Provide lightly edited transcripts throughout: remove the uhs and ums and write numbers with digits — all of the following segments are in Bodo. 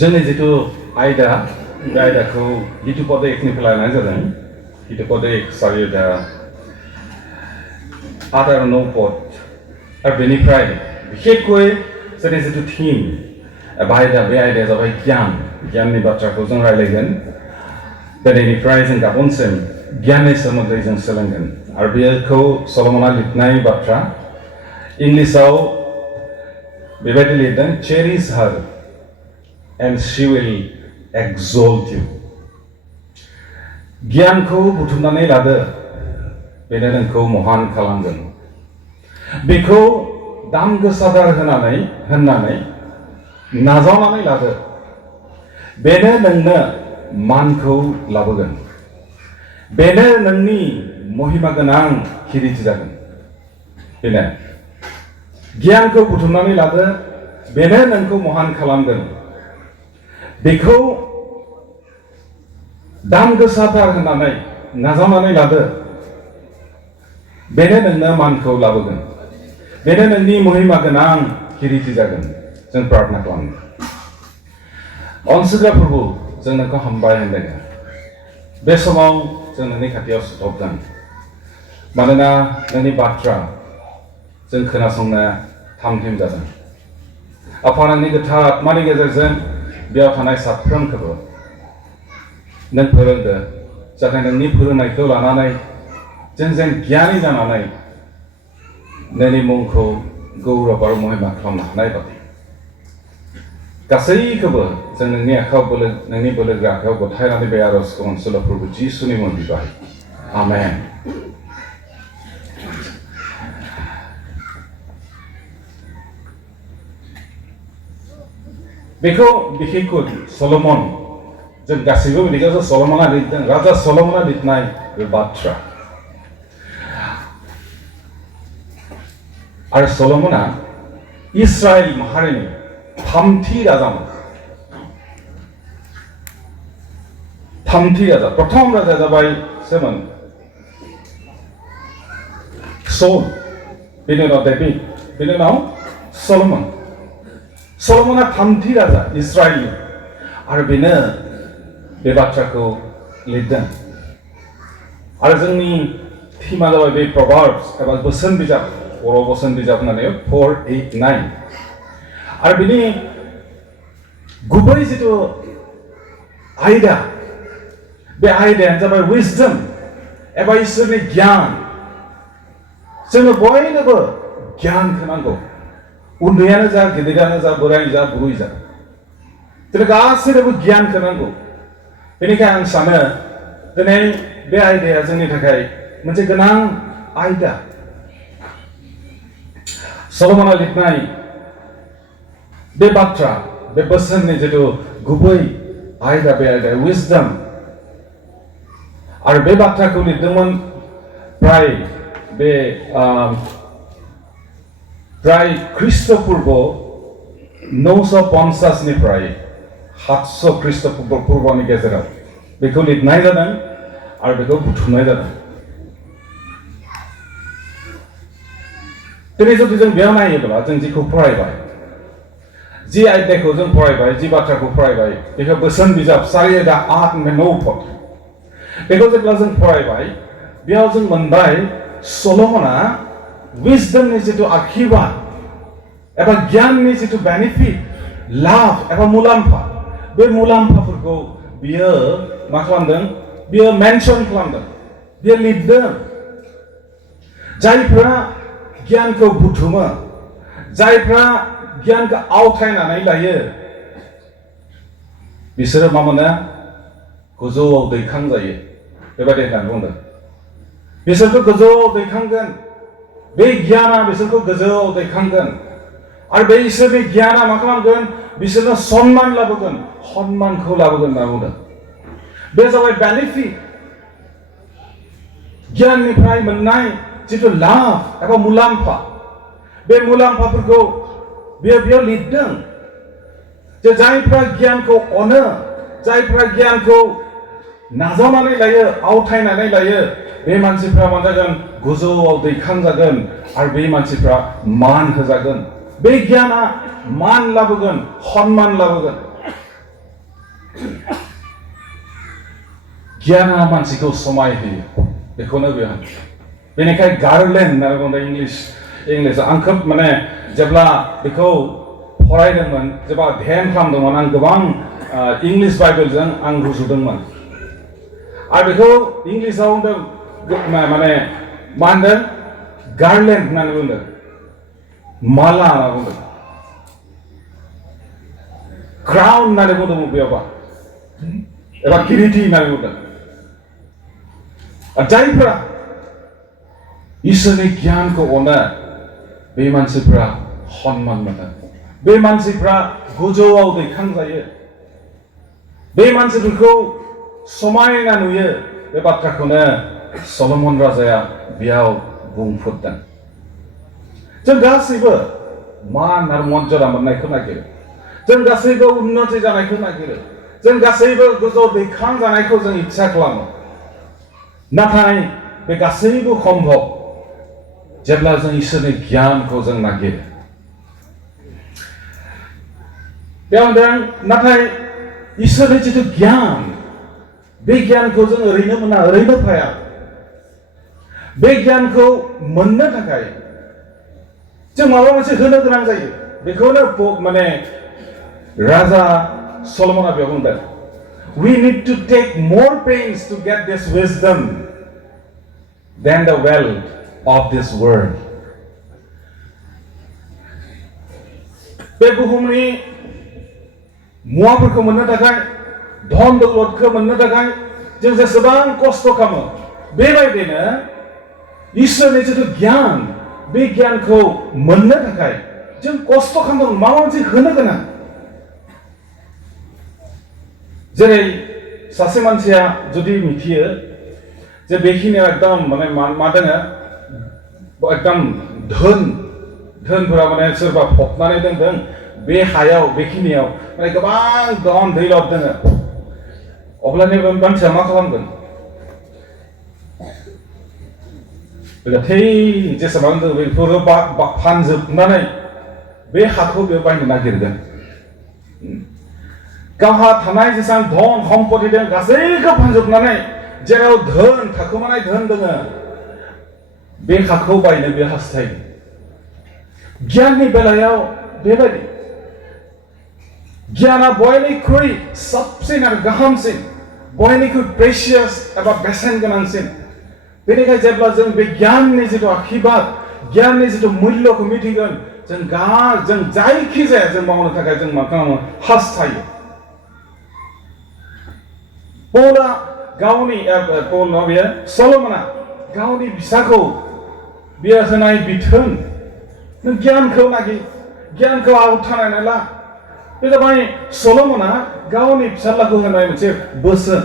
जोंनि जिथु आयदा बे आयदाखौ हितु पदे एकनिफ्राय लानाय जादों हितु पदे एक सारियो दा आदार नौ पद आरो बेनिफ्राय बिखेखयै जोंनि जिथु थीम बायदा बे आयदाया जाबाय गियाननि बाथ्राखौ जों रायलायगोन दिनैनिफ्राय जों गाबोनसिम गियाननि सोमोन्दै जों सोलोंगोन आरो बेखौ सल'मना लिरनाय बाथ्रा इंलिसाव बेबायदि लिरदों चेरिश हार and she will exalt you. गियानखौ बुथुमनानै लादो बेनो नोंखौ महान खालामगोन बेखौ दाम गोसादार होननानै नाजावनानै लादो बेनो नोंनो मानखौ लाबोगोन बेनो नोंनि महिमा गोनां किरिति जागोन बेनो गियानखौ बुथुमनानै लादो बेनो नोंखौ महान खालामगोन बेखौ दाम गोसाथार होननानै नाजावनानै लादो बेनो नोंनो मानखौ लाबोगोन बेनो नोंनि महिमा गोनां किरिति जागोन जों प्रार्थना खालामो अनसुग्रा प्रभु जों नोंखौ हामबाय होनदों बे समाव जों नोंनि खाथियाव सफबदों मानोना नोंनि बाथ्रा जों खोनासंनो थाम-थिम जादों आफा नोंनि गोथार आत्मानि गेजेरजों बेयाव थानाय साफ्रोमखौबो नों फोरोंदो जाहाथे नोंनि फोरोंनायखौ लानानै जों गियानि जानानै नोंनि मुंखौ गौरब आरो महिमा खालामनो हानाय बायदि गासैखौबो जों नोंनि आखायाव नोंनि बोलोग्रा आखायाव गथायनानै बे आरजखौ अनसुला प्रभु जिसुनि मुं बिबाय आमेन बेखौ बिखेखयै सल'मन जों गासैबो मिथिगौ सल'मना लिरदों राजा सल'मना लिरनाय बे बाथ्रा आरो सल'मना इस्राएल माहारिनि थामथि राजामोन थामथि राजा प्रथम राजाया जाबाय सोरमोन सौल बेनि उनाव डेभिड बेनि उनाव सल'मन सल'मना थामथि राजा इस्राएलनि आरो बेनो बे बाथ्राखौ लिरदों आरो जोंनि थीमा जाबाय बे प्रभार्ब्स एबा बोसोन बिजाब बर' बोसोन बिजाब होननानै 489 आरो बिनि गुबै जिथु आयदा बे आयदायानो जाबाय विजडम एबा इसोरनि गियान जोंनो बयनोबो गियानखौ नांगौ उन्दैयानो जा गिदिरानो जा बोराय जा बुरै जा जोंनो गासैनोबो गियानखौ नांगौ बेनिखायनो आं सानो दिनै बे आयदाया जोंनि थाखाय मोनसे गोनां आयदा सल'मना लिरनाय बे बाथ्रा बे बोसोननि जिथु गुबै आयदा बे आयदा विजडम आरो बे बाथ्राखौ लिरदोंमोन प्राय ख्रीष्टपूर्व 950 निफ्राय 700 ख्रीष्टपूर्वनि गेजेराव बेखौ लिरनाय जादों आरो बेखौ बुथुमनाय जादों दिनै जुदि जों बेयाव नायोब्ला जों जिखौ फरायबाय जि आयदाखौ जों फरायबाय जि बाथ्राखौ फरायबाय बेखौ बोसोन बिजाब 4-8-9 पद बेखौ जेब्ला जों फरायबाय बेयाव जों मोनबाय सल'मना विजडमनि जिथु आर्शिबाद एबा गियाननि जिथु बेनिफिट लाभ एबा मुलाम्फा बे मुलाम्फाफोरखौ बियो मा खालामदों बियो मेनसन खालामदों बियो लिरदों जायफ्रा गियानखौ बुथुमो जायफ्रा गियानखौ आवथायनानै लायो बिसोरो मा मोनो गोजौआव दैखांजायो बेबायदि होननानै बुंदों बिसोरखौ गोजौआव दैखांगोन बे गियाना बिसोरखौ गोजौआव दैखांगोन आरो बे इसोरनि गियाना मा खालामगोन बिसोरनो सन्मान लाबोगोन सन्मानखौ लाबोगोन होनना बुंदों बे जाबाय बेनिफिट गियाननिफ्राय मोननाय जिथु लाभ एबा मुलाम्फा बे मुलाम्फाफोरखौ बेयाव लिरदों जे जायफ्रा गियानखौ अनो जायफ्रा गियानखौ नाजावनानै लायो आवथायनानै लायो बे मानसिफ्रा मा जागोन गोजौआव दैखांजागोन आरो बे मानसिफ्रा मान होजागोन बे गियाना मान लाबोगोन सन्मान लाबोगोन गियाना मानसिखौ समाय होयो बेखौनो बेयो बेनिखायनो गार्लेन्ड होननानै बुंदों इंलिश आं खोब माने जेब्ला बेखौ फरायदोंमोन जेब्ला ध्यान खालामदोंमोन आं गोबां इंलिश बाइबेलजों आं रुजुदोंमोन आरो बेखौ इंलिशाव माने मा होनदों गार्लेन्ड होननानै बुंदों माला होनना बुंदों क्राउन होननानै बुंदोंमोन बेयावबा एबा किरिटि होननानै बुंदों जायफोरा इसोरनि गियानखौ अनो बे मानसिफ्रा सन्मान मोनो बे मानसिफ्रा गोजौआव दैखांजायो बे मानसिफोरखौ समायना नुयो बे बाथ्राखौनो सलमन राजाया बेयाव बुंफोरदों जों गासैबो मान आरो मर्यादा मोननायखौ नागिरो जों गासैबो उन्नति जानायखौ नागिरो जों गासैबो गोजौ दैखां जानायखौ जों इच्छा खालामो नाथाय बे गासैबो सम्भब जेब्ला जों इसोरनि गियानखौ जों नागिरो बेयाव नाथाय इसोरनि जिथु गियान बे गियानखौ जों ओरैनो मोना ओरैनो फाया बे गियानखौ मोननो थाखाय जों माबा मोनसे होनो गोनां जायो बेखौनो माने राजा सलमना बेयाव बुंदों we need to take more pains to get this wisdom than the wealth of this world बे बुहुमनि मुवाफोरखौ मोननो थाखाय धन दौलतखौ मोननो थाखाय जों जेसेबां खस्थ' खालामो बेबायदिनो इसोरनि जिथु गियान बे गियानखौ मोननो थाखाय जों खस्थ' खालामनांगौ माबा मोनसे होनो गोनां जेरै सासे मानसिया जुदि मिथियो जे बेखिनियाव एकदम माने मा दङ एकदम धोनफोरा माने सोरबा फबनानै दोनदों बे हायाव बेखिनियाव माने गोबां धन दैलत दङ अब्लानि बे मानसिया मा खालामगोन थै जेसेबां दङ बेफोरो फानजोबनानै बे हाखौ बेयाव बायनो नागिरगोन गावहा थानाय जेसेबां धन सम्पति दं गासैखौ फानजोबनानै जेराव धोन थाखोमानाय धोन दङ बे हाखौ बायनो बे हास्थायो गियाननि बेलायाव बेबायदि गियाना बयनिख्रुइ साबसिन आरो गाहामसिन बयनिख्रुइ प्रेसियास एबा बेसेन गोनांसिन बेनिखायनो जेब्ला जों बे गियाननि जिथु आशीर्बाद गियाननि जिथु मुल्यखौ मिथिगोन जों जायखिजाया जों मावनो थाखाय जों मा खालामो हास्थायो पौला गावनि सलमना गावनि फिसाखौ बियो होनाय बिथोन नों गियानखौ नागिर गियानखौ आवथानानै ला बे जाबाय सलमना गावनि फिसाज्लाखौ होनाय मोनसे बोसोन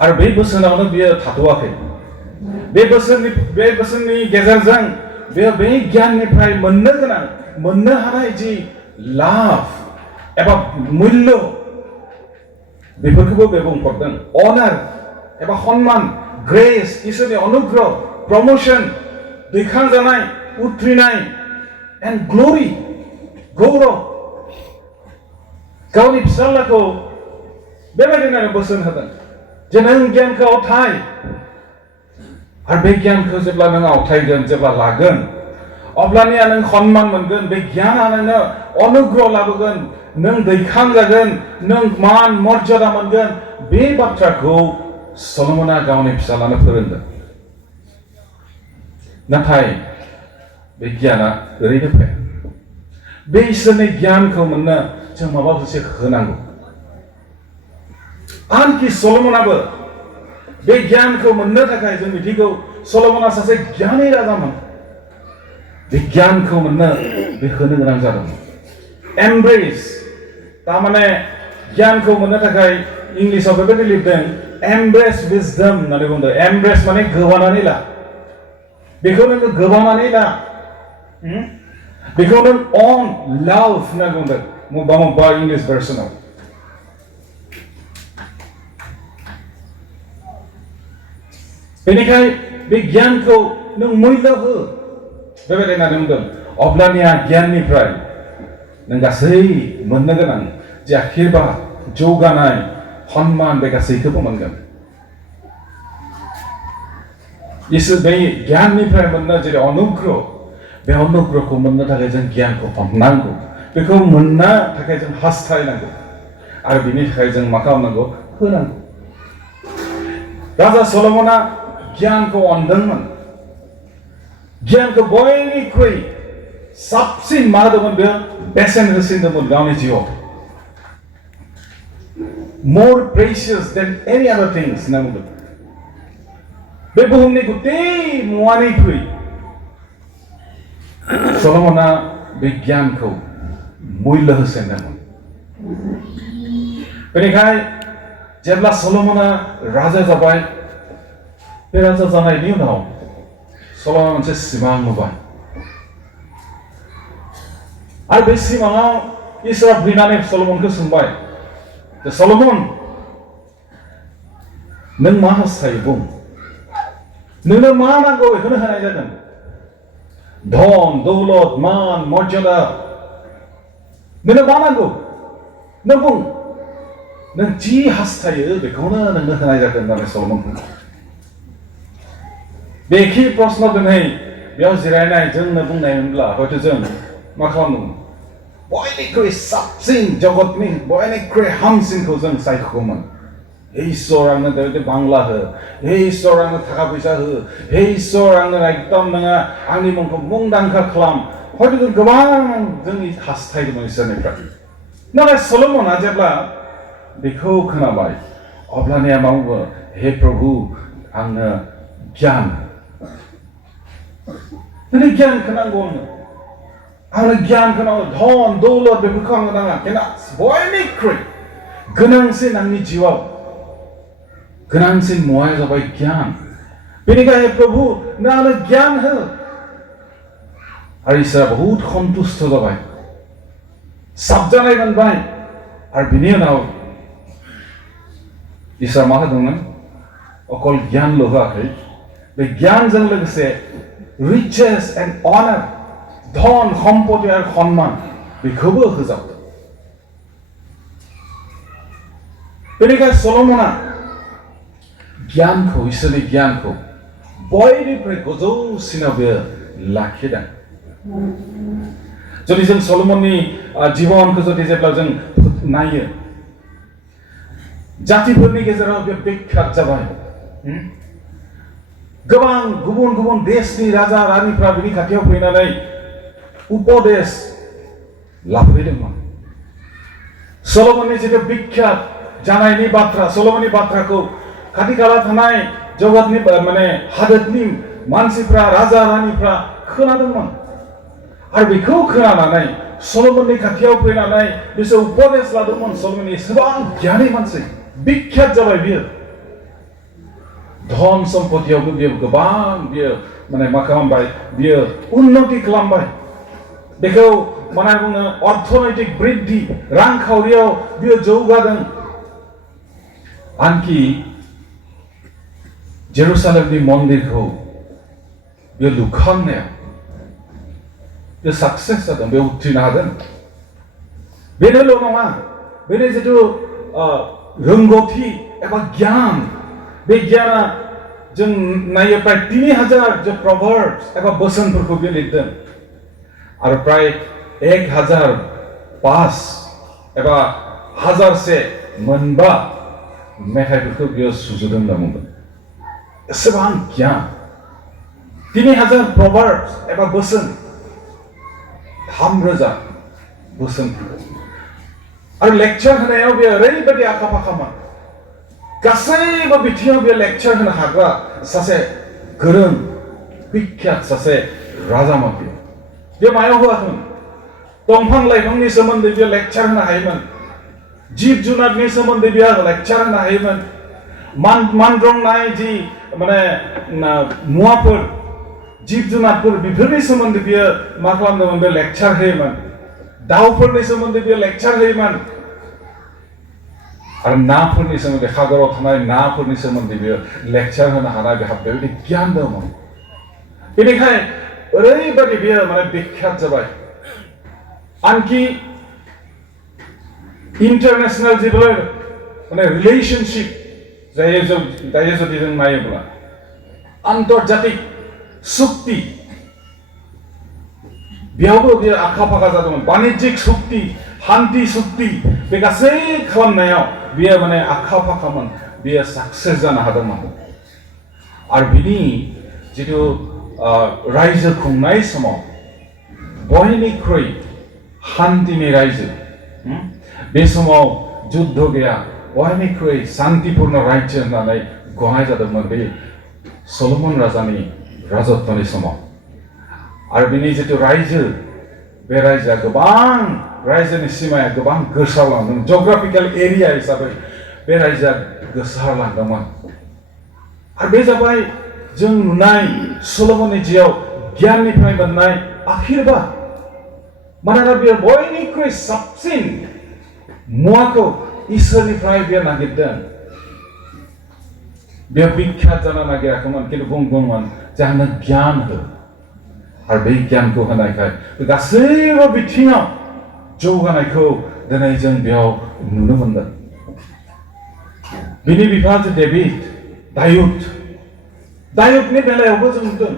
आरो बे बोसोनावनो बियो थाथ'वाखै बे बोसोननि गेजेरजों बे गियाननिफ्राय मोननो हानाय जि लाभ एबा मुल्य बेफोरखौबो बे बुंफोरदों अनार एबा सन्मान ग्रेस इसोरनि अनुग्रह प्रमोशन दैखांजानाय उथ्रिनाय एन्ड ग्ल'रि गौरव गावनि फिसाज्लाखौ बेबायदिनो बोसोन होदों जे नों गियानखौ आवथाय आरो बे गियानखौ जेब्ला नों आवथायगोन जेब्ला लागोन अब्लानिया नों सन्मान मोनगोन बे गियाना नोंनो अनुग्रह लाबोगोन नों दैखांजागोन नों मान मर्यादा मोनगोन बे बाथ्राखौ सलमना गावनि फिसाज्लानो फोरोंदों नाथाय बे गियाना ओरैनो फैया बे इसोरनि गियानखौ मोननो जों माबा मोनसे होनांगौ आनखि सलमनाबो बे गियानखौ मोननो थाखाय जों मिथिगौ सलमना सासे गियानि राजामोन बे गियानखौ मोननो बे होनो गोनां जादोंमोन एमब्रेस तारमाने गियानखौ मोननो थाखाय इंलिशाव बेबायदि लिरदों एमब्रेस विजडम होननानै बुंदों एमब्रेस माने गोबानानै ला बेखौ नोङो गोबानानै ला बेखौ नों अन लाभ होननानै बुंदों मबेबा इंलिश भार्सनाव बेनिखायनो बे गियानखौ नों मुल्य हो बेबायदि होननानै बुंदों अब्लानिया गियाननिफ्राय नों गासै मोननो गोनां जे आखिरबाद जौगानाय सन्मान बे गासैखौबो मोनगोन इसोर बे गियाननिफ्राय मोननो जेरै अनुग्रह बे अनुग्रहखौ मोननो थाखाय जों गियानखौ हमनांगौ बेखौ मोननो थाखाय जों हास्थायनांगौ आरो बिनि थाखाय जों मा खालामनांगौ होनांगौ राजा सलमना गियानखौ अनदोंमोन गियानखौ बयनिख्रुइ साबसिन मा होदोंमोन बेयो बेसेन होसिनदोंमोन गावनि जिउआव more precious than any other things होनना बुंदों बे बुहुमनि गुतै मुवानिख्रुइ सलमना बे गियानखौ मुल्य होसिनदोंमोन बेनिखायनो जेब्ला सलमना राजा जाबाय बे राजा जानायनि उनाव सलमना मोनसे सिमां नुबाय आरो बे सिमाङाव इसोरा फैनानै सलमनखौ सोंबाय सलमन नों मा हास्थायो बुं नोंनो मा नांगौ बेखौनो होनाय जागोन धन दौलत मान मर्यादा नोंनो मा नांगौ नों बुं नों जि हास्थायो बेखौनो नोंनो होनाय जागोन होननानै सलमनखौ बेखि प्रश्न दिनै बेयाव जिरायनाय जोंनो बुंनायमोनब्ला हयथ' जों मा खालामदोंमोन बयनिख्रुइ साबसिन जगतनि बयनिख्रुइ हामसिनखौ जों सायख'गौमोन हे इसोर आंनो बेबायदि बांला हो हे इसोर आंनो थाखा फैसा हो हे इसोर आंनो एकदम नोङो आंनि मुंखौ मुंदांखा खालाम हयथ' जों गोबां जोंनि हास्थायदोंमोन इसोरनिफ्राय नाथाय सलमना जेब्ला बेखौ खोनाबाय अब्लानिया मा बुङो हे प्रभु आंनो गियान नोंनि गियानखौ नांगौ आंनो गियानखौ नांगौ धन दौलत बेफोरखौ आंनो नाङा किन्तु बयनिख्रुइ गोनांसिन आंनि जिउआव गोनांसिन मुवाया जाबाय गियान बेनिखायनो प्रभु नों आंनो गियान हो आरो इसोरा बहुत सन्तुष्ट जाबाय साबजानाय मोनबाय आरो बिनि उनाव इसोरा मा होदोंमोन अकल गियानल' होआखै बे गियानजों लोगोसे riches and honor धन सम्पति आरो सन्मान बेखौबो होजाबदों बेनिखायनो सलमना गियानखौ इसोरनि गियानखौ बयनिफ्राय गोजौसिनाव बेयो लाखिदों जुदि जों सलमननि जीबनखौ जुदि जेब्ला जों नायो जातिफोरनि गेजेराव बे बिख्यात जाबाय गोबां गुबुन गुबुन देशनि राजा रानिफ्रा बिनि खाथियाव फैनानै उपदेश लाफैदोंमोन सलमननि जितु बिख्यात जानायनि बाथ्रा सलमननि बाथ्राखौ खाथि खाला थानाय जगतनि माने हादोरनि मानसिफ्रा राजा रानिफ्रा खोनादोंमोन आरो बेखौ खोनानानै सलमननि खाथियाव फैनानै बिसोर उपदेश लादोंमोन सलमननि एसेबां गियानि मानसि बिख्यात जाबाय बियो धन सम्पतियावबो बियो गोबां बियो माने मा खालामबाय बियो उन्नति खालामबाय बेखौ मा बुङो अर्थनैतिक बृद्धि रांखावरियाव बियो जौगादों आनखि जेरुसालेमनि मन्दिरखौ बियो लुखांनायाव बियो साक्सेस जादों बेयो उथ्रिनो हादों बेनोल' नङा बेनि जिथु रोंगौथि एबा गियान बे गियाना जों नायो प्राय 3000 जे प्रभार्ब्स एबा बोसोनफोरखौ बियो लिरदों आरो प्राय 1005 एबा 1001 मेथाइफोरखौ बियो सुजुदों होनना बुंदों एसेबां गियान 3000 प्रभार्ब्स एबा बोसोन 3000 बोसोनफोरखौ आरो लेक्चार होनायाव बियो ओरैबायदि आखा फाखामोन गासैबो बिथिङाव बियो लेक्चार होनो हाग्रा सासे गोरों बिख्यात सासे राजामोन बियो मायाव होआखैमोन दंफां लाइफांनि सोमोन्दै बियो लेक्चार होनो हायोमोन जिब जुनारनि सोमोन्दै बियो लेक्चार होनो हायोमोन मानद्रंनाय जि माने मुवाफोर जिब जुनारफोर बेफोरनि सोमोन्दै बियो मा खालामदोंमोन बे लेक्चार होयोमोन दाउफोरनि सोमोन्दै बियो लेक्चार होयोमोन आरो नाफोरनि सोमोन्दै सागराव थानाय नाफोरनि सोमोन्दै बियो लेक्चार होनो हानाय बेहा बेबायदि गियान दंमोन बेनिखायनो ओरैबायदि बियो माने बिख्यात जाबाय आनखि international जेब्ला माने relationship जायो जुदि जों नायोब्ला आन्तर्जातिक सुक्ति बेयावबो बियो आखा फाखा जादोंमोन बाणिज्यिक सुक्ति हान्थि सुक्ति बे गासै खालामनायाव बियो माने आखा फाखामोन बियो साक्सेस जानो हादोंमोन आरो बिनि जितु रायजो खुंनाय समाव बयनिख्रुइ हान्थिनि रायजो बे समाव जुद्ध गैया बयनिख्रुइ शान्तिपूर्ण रायजो होननानै गनाय जादोंमोन बे सलमन राजानि राजत्वनि समाव आरो बिनि जितु रायजो बे रायजोआ गोबां रायजोनि सिमाया गोबां गोसारलांदों जिअग्राफिकेल एरिया हिसाबै बे रायजोआ गोसारलांदोंमोन आरो बे जाबाय जों नुनाय सलमननि जिउआव गियाननिफ्राय मोननाय आशीर्बाद मानोना बियो बयनिख्रुइ साबसिन मुवाखौ इसोरनिफ्राय बियो नागिरदों बियो बिख्यात जानो नागिराखैमोन खिन्थु बुंदोंमोन जे आंनो गियान हो आरो बे गियानखौ होनायखाय गासैबो बिथिङाव जौगानायखौ दिनै जों बेयाव नुनो मोनदों बिनि बिफा जे दायुदनि बेलायावबो जों नुदों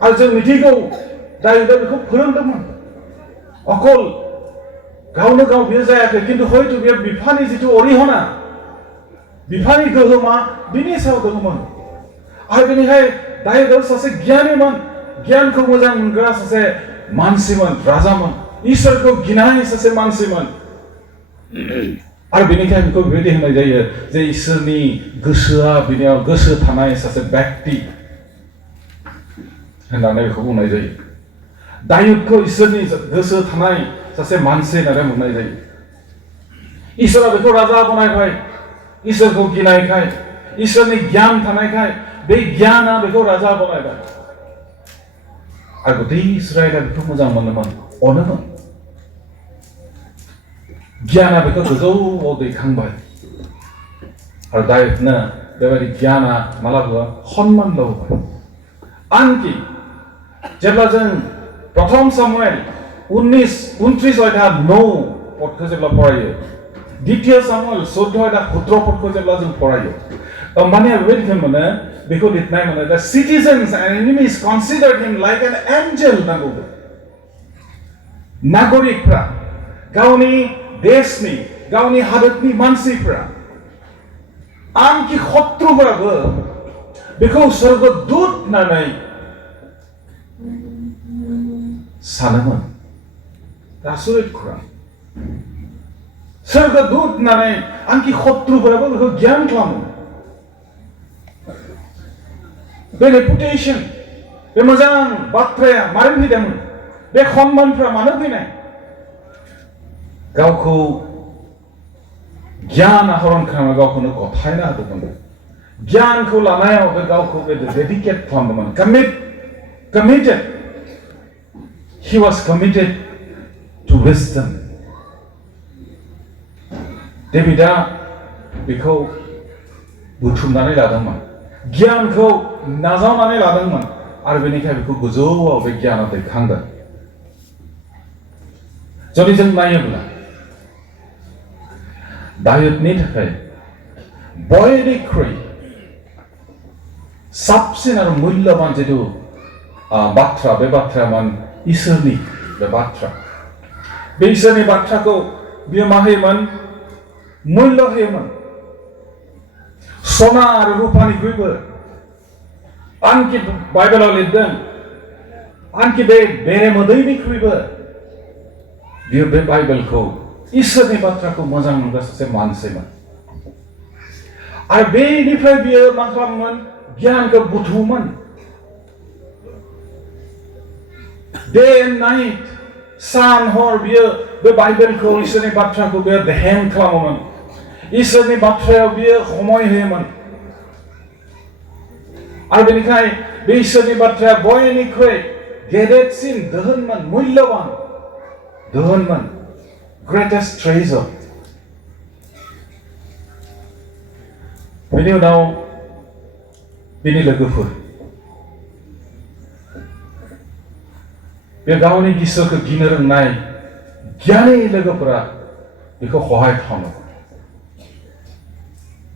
आरो जों मिथिगौ दायुदा बेखौ फोरोंदोंमोन अकल गावनो गाव बियो जायाखै खिन्थु हयथ' बियो बिफानि जितु अरिहना बिफानि गोहोमा बिनि सायाव दङमोन आरो बेनिखाय दायुदा सासे गियानिमोन गियानखौ मोजां मोनग्रा सासे मानसिमोन राजामोन इसोरखौ गिनाय सासे मानसिमोन आरो बेनिखाय बेखौ बेबायदि होननाय जायो जे इसोरनि गोसोआ बिनियाव गोसो थानाय सासे व्यक्ति होननानै बेखौ बुंनाय जायो दायुदखौ इसोरनि गोसो थानाय सासे मानसि होननानै बुंनाय जायो इसोरा बेखौ राजा बनायबाय इसोरखौ गिनायखाय इसोरनि गियान थानायखाय बे गियाना बेखौ राजा बनायबाय आरो गथै इस्राएला बेखौ मोजां मोनोमोन अनोमोन गियाना बेखौ गोजौआव दैखांबाय आरो दायुदनो बेबायदि गियाना मालाबा सन्मानल' होबाय आनखि जेब्ला जों प्रथम सामुएल 29 अध्याय 9 पदखौ जेब्ला फरायो द्वितीय सामुएल 14 अध्याय 17 पदखौ जेब्ला जों फरायो माने बेबायदिखौ मोनो बेखौ लिरनाय मोनो दा citizens and enemies considered him like an angel नांगौ नागरिकफ्रा गावनि देशनि गावनि हादोरनि मानसिफ्रा आनखि शत्रुफोराबो बेखौ स्वर्गदूत होननानै सानोमोन आसरित खौरां स्वर्गदूत होननानै आनखि शत्रुफोराबो बेखौ गियान खालामो बे रेपुटेसन बे मोजां बाथ्राया मारै फैदोंमोन बे सन्मानफ्रा मानो फैनाय गावखौ गियान आहरन खालामना गावखौनो गथायना होदोंमोन गियानखौ लानायाव बे गावखौ बे डेडिकेट खालामदोंमोन committed he was committed to wisdom डेभिडा बेखौ बुथुमनानै लादोंमोन गियानखौ नाजावनानै लादोंमोन आरो बेनिखाय बेखौ गोजौआव बे गियाना दैखांदों जुदि जों नायोब्ला दायुदनि थाखाय बयनिख्रुइ साबसिन आरो मूल्यबान जितु बाथ्रा बे बाथ्रायामोन इसोरनि बे बाथ्रा बे इसोरनि बाथ्राखौ बियो मा होयोमोन मूल्य होयोमोन सना आरो रुपानिख्रुइबो आनखि बाइबेलाव लिरदों आनखि बे बेरेमोदैनिख्रुइबो बियो बे बाइबेलखौ इसोरनि बाथ्राखौ मोजां मोनग्रा सासे मानसिमोन आरो बेनिफ्राय बियो मा खालामोमोन गियानखौ बुथुमोमोन डे एन्ड नाइट सान हर बियो बे बाइबेलखौ इसोरनि बाथ्राखौ बियो ध्यान खालामोमोन इसोरनि बाथ्रायाव बियो समय होयोमोन आरो बेनिखाय बे इसोरनि बाथ्राया बयनिख्रुइ गेदेरसिन दोहोनमोन मूल्यबान दोहोनमोन greatest treasure बेनि उनाव बिनि लोगोफोर बे गावनि इसोरखौ गिनो रोंनाय गियानि लोगोफोरा बेखौ खहाय खालामो.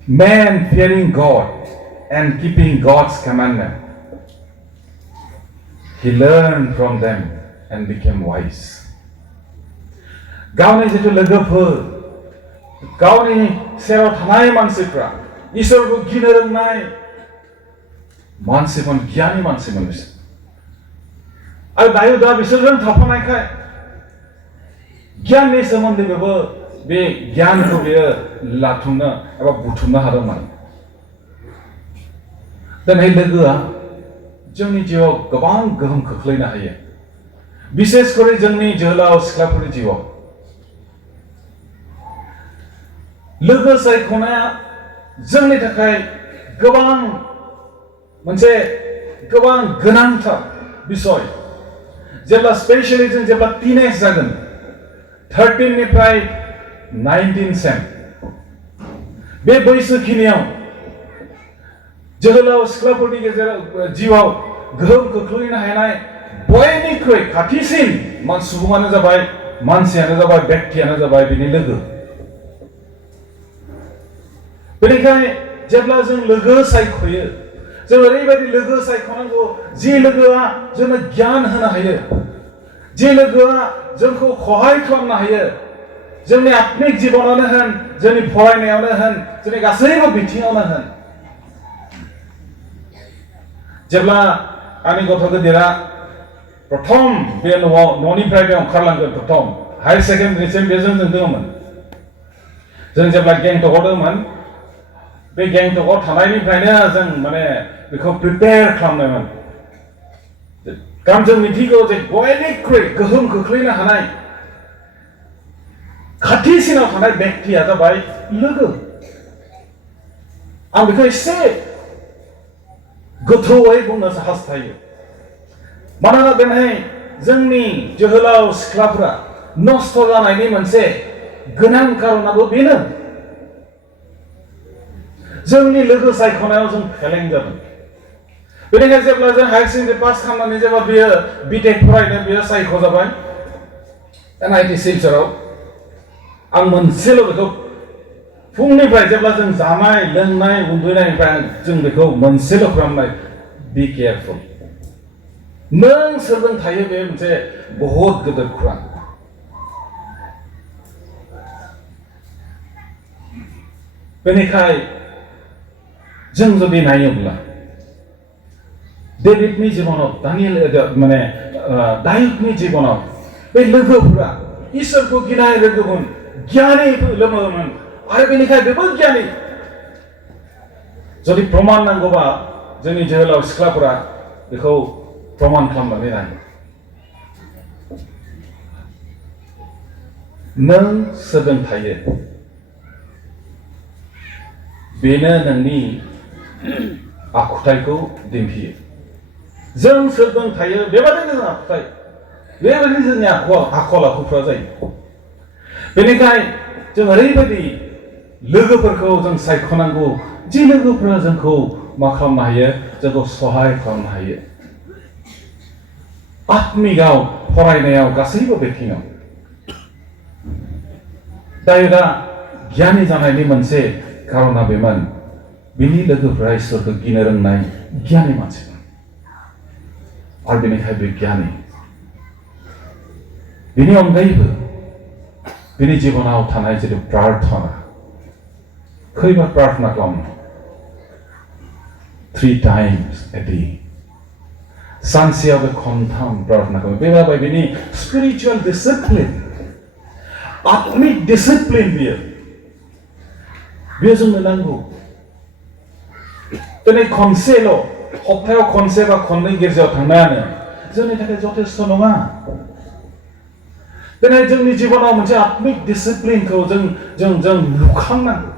Man fearing God and keeping God's commandment, he learned from them and became wise. गावनि जितु लोगोफोर, गावनि सेराव थानाय मानसिफ्रा इसोरखौ गिनो रोंनाय मानसिमोन, गियानि मानसिमोन बिसोर. आरो दायो दा बिसोरजों थाफानायखाय गियाननि सोमोन्दैबो बे गियानखौ बियो लाथुमनो एबा बुथुमनो हादोंमोन. दिनै लोगोआ जोंनि जिउआव गोबां गोहोम खोख्लैनो हायो, बिसेसकरि जोंनि जोहोलाव सिख्लाफोरनि जिउआव. लोगो सायख'नाया जोंनि थाखाय गोबां गोनांथार बिसय. जेब्ला स्पेशली जों जेब्ला टिनेज जागोन, 13 निफ्राय 19 सेम, बे बैसोखिनियाव जोहोलाव सिख्लाफोरनि गेजेराव जिउआव गोहोम खोख्लैनो हानाय बयनिख्रुइ खाथिसिन सुबुङानो जाबाय, मानसियानो जाबाय, व्यक्तियानो जाबाय बिनि लोगो. बेनिखायनो जेब्ला जों लोगो सायख'यो, जों ओरैबायदि लोगो सायख'नांगौ जि लोगोआ जोंनो गियान होनो हायो, जि लोगोआ जोंखौ खहाय खालामनो हायो, जोंनि आत्मिक जिबनावनो होन, जोंनि फरायनायावनो होन, जोंनि गासैबो बिथिङावनो होन. जेब्ला आंनि गथ' गिदिरा प्रथम बे न'निफ्राय बे ओंखारलांगोन, प्रथम हायार सेकेन्डारिसिम बे जोंजों दङमोन. जों जेब्ला गेंटकआव दंमोन, बे गेंटकआव थानायनिफ्रायनो जों बेखौ प्रिपेयार खालामनायमोन. कारण जों मिथिगौ जे बयनिख्रुइ गोहोम खोख्लैनो हानाय खाथिसिनाव थानाय व्यक्तिया जाबाय लोगो. आं बेखौ एसे गोथौयै बुंनो हास्थायो. मानोना दिनै जोंनि जोहोलाव सिख्लाफोरा नस्थ' जानायनि मोनसे गोनां कारनाबो बेनो, जोंनि लोगो सायख'नायाव जों फेलें जादों. बेनिखायनो जेब्ला जों हायार सेकेन्डारि पास खालामनानै जेब्ला बियो बिटेक फरायनो बियो सायख' जाबाय NIT सिलचराव, आं मोनसेल' बेखौ फुंनिफ्राय जेब्ला जों जानाय लोंनाय उन्दुनायनिफ्राय जों बेखौ मोनसेल' खालामनाय, बि केयारफुल. नों सोरजों थायो बे मोनसे बहुद गिदिर खौरां. बेनिखायनो जों जुदि नायोब्ला डेभिडनि जिबनाव, दायुदनि जिबनाव बे लोगोफोरा इसोरखौ गिनाय लोगोमोन, गियानि लोगोमोन, आरो बेनिखायनो बेबो गियानि. जुदि प्रमाण नांगौबा जोंनि जोहोलाव सिख्लाफोरा बेखौ प्रमाण खालामनानै लायो. नों सोरजों थायो बेनो नोंनि आखुथायखौ दिन्थियो. जों सोरजों थायो बेबादिनो जों आखुथाय, बेबायदि जोंनि आखल आखुफ्रा जायो. बेनिखायनो जों ओरैबायदि लोगोफोरखौ जों सायख'नांगौ जि लोगोफोरा जोंखौ मा खालामनो हायो, जोंखौ सहाय खालामनो हायो, आत्मिकआव, फरायनायाव, गासैबो बिथिङाव. दायो दा गियानि जानायनि मोनसे कारना बेमोन, बिनि लोगोफोरा इसोरखौ गिनो रोंनाय गियानि मानसिमोन, आरो बेनिखायनो बे गियानि. बिनि अनगायैबो बिनि जिबनाव थानाय जितु प्रार्थना, खैबार प्रार्थना खालामो? 3 times a day. सानसेयाव बे खनथाम प्रार्थना खालामो. बे जाबाय बिनि स्पिरिचुअल डिसिप्लिन, आत्मिक डिसिप्लिन. बेयो जोंनो नांगौ. दिनै खनसेल', सप्तायाव खनसे बा खननै गिर्जायाव थांनायानो जोंनि थाखाय जथेस्थ' नङा. दिनै जोंनि जिबनाव मोनसे आत्मिक डिसिप्लिनखौ जों लुखांनांगौ.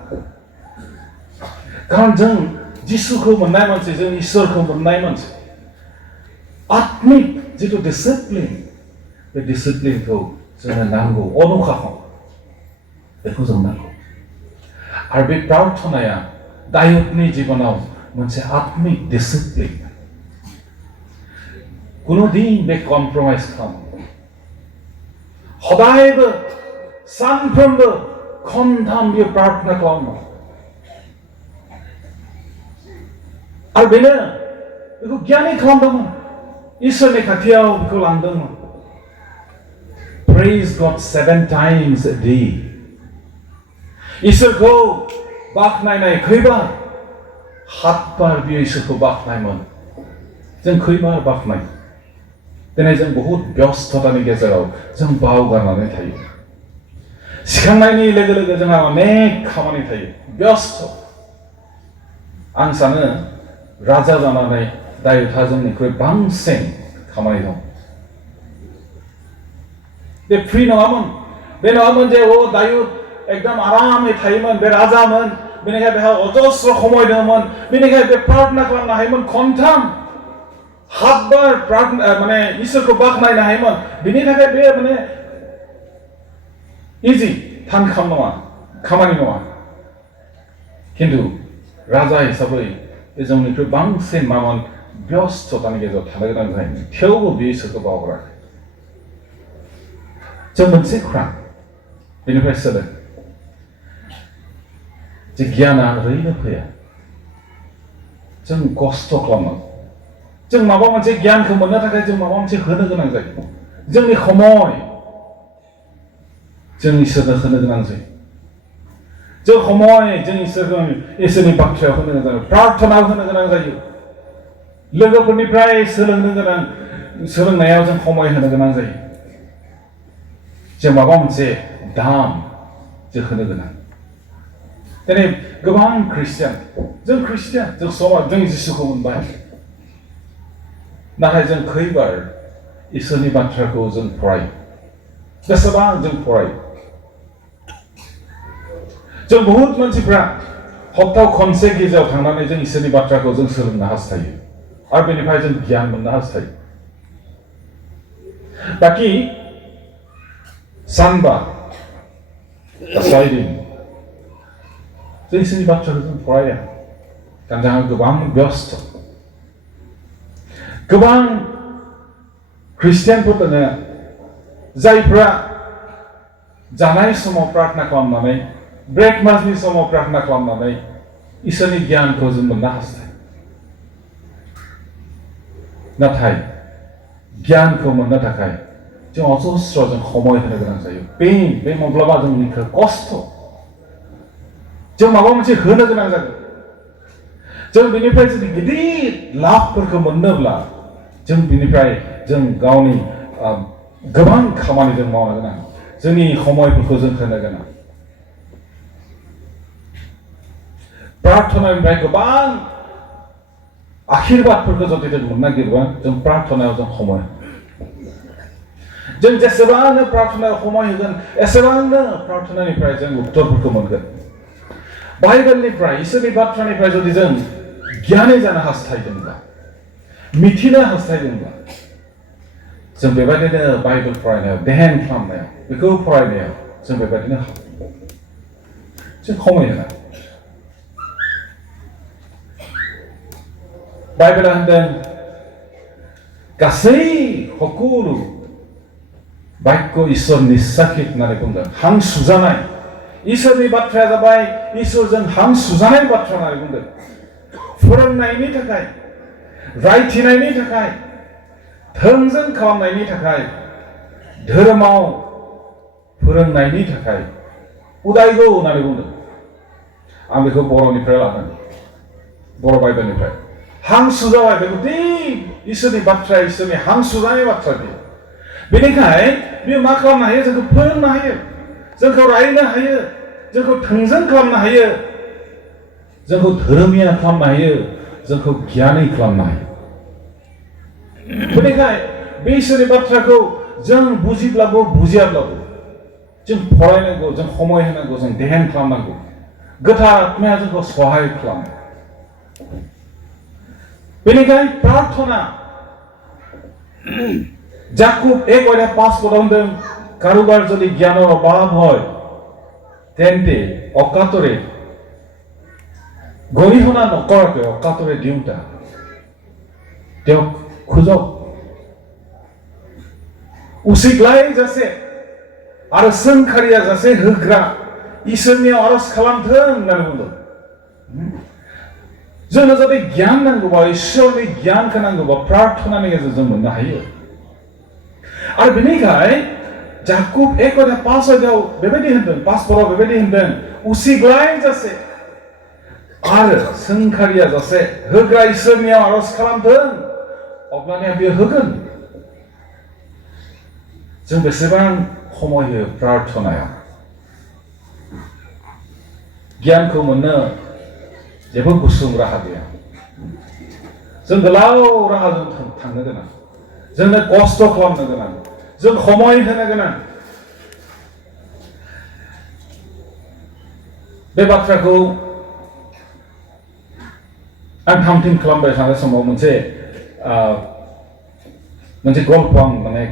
कारण जों जिसुखौ मोननाय मानसि, जों इसोरखौ मोननाय मानसि. आत्मिक जितु डिसिप्लिन, बे डिसिप्लिनखौ जोंनो नांगौ. अनुशासन बेखौ जों नांगौ. आरो बे प्रार्थनाया दायुदनि जिबनाव मोनसे आत्मिक डिसिप्लिन. कुनु दिन बे कम्प्रमाइज खालामो. सदायबो सानफ्रोमबो खनथाम बियो प्रार्थना खालामो आरो बेनो बेखौ गियानि खालामदोंमोन इसोरनि खाथियाव बेखौ लांदोंमोन Praise God 7 times a day इसोरखौ बाखनायनाय खैबार 7 बार बियो इसोरखौ बाखनायमोन जों खैबार बाखनाय दिनै जों बहुत व्यस्ततानि गेजेराव जों बावगारनानै थायो सिखांनायनि लोगो लोगो जोंहा अनेक खामानि थायो व्यस्त आं सानो राजा जानानै दायोथा जोंनिख्रुइ बांसिन खामानि दं बे फ्रि नङामोन बे नङामोन जे दायो एकदम आरामै थायोमोन बे राजामोन बेनिखाय बेहा अजस्र समय दंमोन बेनिखाय बे प्रार्थना खालामनो हायोमोन खनथाम 7 बार प्रार्थना माने इसोरखौ बाखनायनो हायोमोन बिनि थाखाय बे माने इजि थानखाम नङा खामानि नङा खिन्थु राजा हिसाबै जोंनिख्रुइ बांसिन मामोन व्यस्ततानि गेजेराव थानो गोनां जायोमोन थेवबो बे इसोरखौ बावगाराखै जों मोनसे खुरां बेनिफ्राय सोलों जे गियाना ओरैनो फैया जों खस्थ' खालामनांगौ जों माबा मोनसे गियानखौ मोननो थाखाय जों माबा मोनसे होनो गोनां जायो जोंनि समय जों इसोरनो होनो गोनां जायो जों समय जों इसोरनि बाथ्रायाव होनो गोनां जायो प्रार्थनायाव होनो गोनां जायो लोगोफोरनिफ्राय सोलोंनायाव जों समय होनो गोनां जायो जों माबा मोनसे दाम जों होनो गोनां दिनै गोबां ख्रिस्टियान जों समाज जों जिसुखौ मोनबाय नाथाय जों खैबार इसोरनि बाथ्राखौ जों फरायो बेसेबां जों फरायो जों बहुत मानसिफ्रा हप्तायाव खनसे गिर्जायाव थांनानै जों इसोरनि बाथ्राखौ जों सोलोंनो हास्थायो आरो बेनिफ्राय जों गियान मोननो हास्थायो बाखि सानबा साइदिन जों इसोरनि बाथ्राखौ जों फराया कारण जोंहा गोबां व्यस्त गोबां ख्रिस्टियानफोर दङ जायफ्रा जानाय समाव प्रार्थना खालामनानै ब्रेकफास्टनि समाव प्रार्थना खालामनानै इसोरनि गियानखौ जों मोननो हास्थायो नाथाय गियानखौ मोननो थाखाय जों अजस्र जों समय होनो गोनां जायो बे माब्लाबा जोंनि खस्थ जों माबा मोनसे होनो गोनां जागोन जों बेनिफ्राय जुदि गिदिर लाभफोरखौ मोननोब्ला जों बेनिफ्राय जों गावनि गोबां खामानि जों मावनो गोनां जोंनि समायफोरखौ जों होनो गोनां प्रार्थनानिफ्राय गोबां आशीर्वादफोरखौ जुदि जों मोननो नागिरबा जों प्रार्थनायाव जों समय जों जेसेबांनो प्रार्थनायाव समय होगोन एसेबांनो प्रार्थनानिफ्राय जों उत्तरफोरखौ मोनगोन बाइबेलनिफ्राय इसोरनि बाथ्रानिफ्राय जुदि जों गियानि जानो हास्थायदोंब्ला मिथिनो हास्थायदोंब्ला जों बेबायदिनो बाइबेल फरायनायाव ध्यान खालामनायाव बेखौ फरायनायाव जों बेबायदिनो जों खमायनो बाइबेला होनदों गासै সকলো बाक्য ईश्वर निस्साखित होननानै बुंदों हां सुजानाय ईश्वरनि बाथ्राया जाबाय ईश्वरजों हां सुजानाय बाथ्रा होननानै बुंदों फोरोंनायनि थाखाय रायथिनायनि थाखाय थोंजों खालामनायनि थाखाय धोरोमाव फोरोंनायनि थाखाय उदायगौ होननानै बुंदों आं बेखौ बर'निफ्राय लादों बर' बाइबेलनिफ्राय हां सुजाबाय बेखौ ईश्वरनि बाथ्राया ईश्वरनि हां सुजानाय बाथ्रा बेनिखाय बियो मा खालामनो हायो जोंखौ फोरोंनो हायो जोंखौ रायनो हायो जोंखौ थोंजों खालामनो हायो जोंखौ धोरोमिया खालामनो हायो जोंखौ गियानि खालामनो हायो बेनिखाय बे ईश्वरनि बाथ्राखौ जों बुजिब्लाबो बुजियाब्लाबो जों फरायनांगौ जों समय होनांगौ जों ध्यान खालामनांगौ गोथार आत्माया जोंखौ सहाय खालामो बेनिखाय प्रार्थना जाकुब 1:5 পদে কাৰোবাৰ যদি জ্ঞানৰ অভাৱ হয় তেন্তে অকাতৰে গৰিহণা নকৰাকৈ অকাতৰে দিওঁতা তেওঁক খুজক उसिग्लाय जासे आरो सोंखारिया जासे होग्रा इसोरनियाव आरज खालामथों होननानै बुंदों जोंनो जुदि गियान नांगौबा इसोरनि गियानखौ नांगौबा प्रार्थनानि गेजेरजों मोननो हायो आरो बेनिखाय जाकुब 1:5 बेबायदि होनदों 5 बेबायदि होनदों उसिग्लाय जासे आरो सोंखारिया जासे होग्रा इसोरनियाव आरज खालामथों अब्लानिया बियो होगोन जों बेसेबां समय होयो प्रार्थनायाव गियानखौ मोननो जेबो गुसुं राहा गैया जों गोलाव राहाजों थांनो गोनां जोंनो खस्थ' खालामनो गोनां जों समय होनो गोनां बे बाथ्राखौ आं थामथिम खालामबाय थानाय समाव मोनसे गल्प आं माने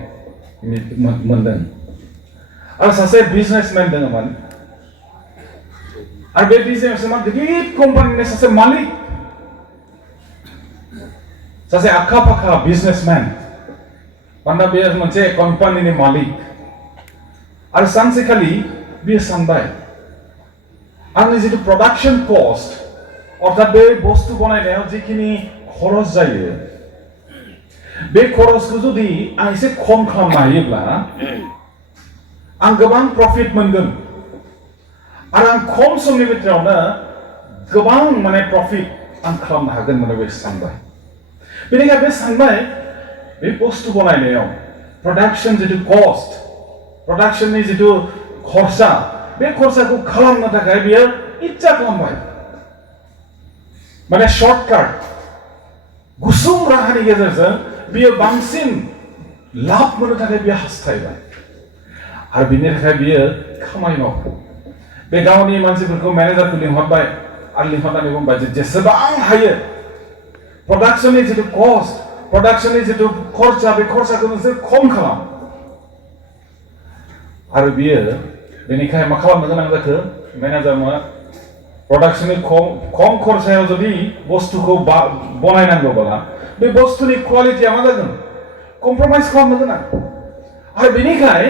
मोनदों आरो सासे बिजनेसमेन दङमोन आरो बे बिजनेसमेना गिदिर कम्पानिनि सासे मालिक सासे आखा फाखा बिजनेसमेन मानोना बे मोनसे कम्पानिनि मालिक आरो सानसेखालि बियो सानबाय आंनि जितु प्रडाक्शन कस्ट अर्थात बे बुस्थु बनायनायाव जिखिनि खरच जायो बे खरचखौ जुदि आं एसे खम खालामनो हायोब्ला आं गोबां प्रफिट मोनगोन आरो आं खम समनि भितरावनो गोबां माने प्रफिट आं खालामनो हागोन होननानै बे सानबाय बेनिखायनो बे सानबाय बे बुस्थु बनायनायाव प्रडाक्शन जितु कस्ट प्रडाक्शननि जितु खरसा बे खरसाखौ खालामनो थाखाय बियो इच्छा खालामबाय माने शर्टकाट गुसुं राहानि गेजेरजों बियो बांसिन लाब मोननो थाखाय बियो हास्थायबाय आरो बिनि थाखाय बियो खामानि मावो बे गावनि मानसिफोरखौ मेनेजारखौ लिंहरबाय आरो लिंहरनानै बुंबाय जे जेसेबां हायो प्रडाक्शननि जितु कस्ट प्रडाक्शननि जितु खरसा बे खरसाखौ नोंसोर खम खालाम आरो बियो बेनिखाय मा खालामनो गोनां जाखो मेनेजारआ प्रडाक्शननि खम खरसायाव जुदि बुस्थुखौ बनायनांगौब्ला बे बुस्थुनि क्वालिटिया मा जागोन कम्प्रमाइज खालामनो गोनां आरो बेनिखाय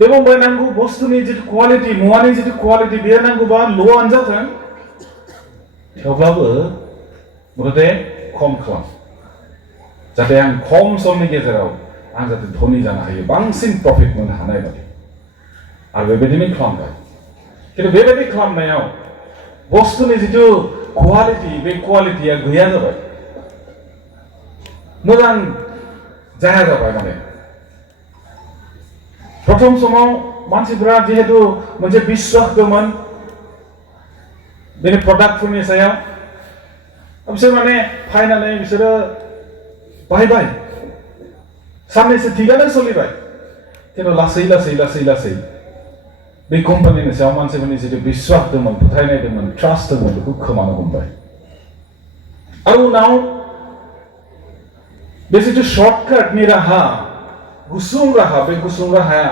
बे बुंबाय नांगौ बुस्थुनि जितु क्वालिटि मुवानि जितु क्वालिटि बेयो नांगौबा ल'आनो जाथों थेवब्लाबो मुथते खम खालाम जाहाथे आं खम समनि गेजेराव आं जाहाथे धनी जानो हायो बांसिन प्रफिट मोननो हानाय बायदि आरो बेबायदिनो खालामबाय खिन्थु बेबायदि खालामनायाव बुस्थुनि जितु क्वालिटि बे क्वालिटिया गैया जाबाय मोजां जाया जाबाय माने प्रथम समाव मानसिफोरा जिहेतु मोनसे बिश्वास दंमोन बेनि प्रडाक्टफोरनि सायाव बिसोर माने फायनानै बिसोरो बाहायबाय साननैसो थिगानो सोलिबाय खिन्थु लासै बे कम्पानिनि सायाव मानसिफोरनि जितु बिश्वास दंमोन फोथायनाय दंमोन ट्रास्ट दंमोन बेखौ खोमानो हमबाय आरो उनाव बे जितु सर्टकाटनि राहा गुसुं राहा बे गुसुं राहाया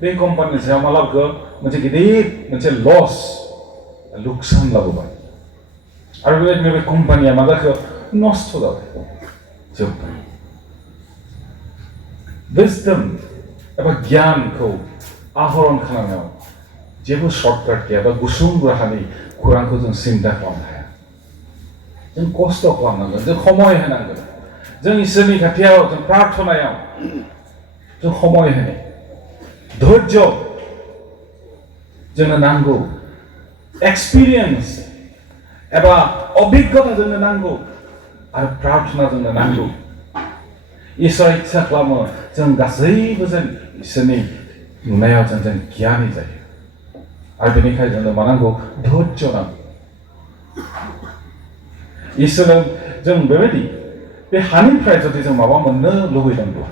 बे कम्पानिनि सायाव मा लाबोखो मोनसे गिदिर मोनसे लस लुकसान लाबोबाय आरो बेबायदिनो बे कम्पानिया मा जाखो नस्थ' जाबाय जोबबाय विजडम एबा गियानखौ आहरन खालामनायाव जेबो सर्टकाट गैया बा गुसुं राहानि खौरांखौ जों सिन्था खालामनो हाया जों खस्थ' खालामनांगोन जों समय होनांगोन जों इसोरनि खाथियाव जों प्रार्थनायाव जों समय होनो धैर्य जोंनो नांगौ एक्सपिरियेन्स एबा अभिज्ञता जोंनो नांगौ आरो प्रार्थना जोंनो नांगौ इसोरा इच्छा खालामो जों गासैबो जों इसोरनि नुनायाव जों गियानि जायो आरो बेनिखायनो जोंनो मा नांगौ धैर्य नांगौ इसोरा जों बेबायदि बे हानिफ्राय जुदि जों माबा मोननो लुबैदोंब्ला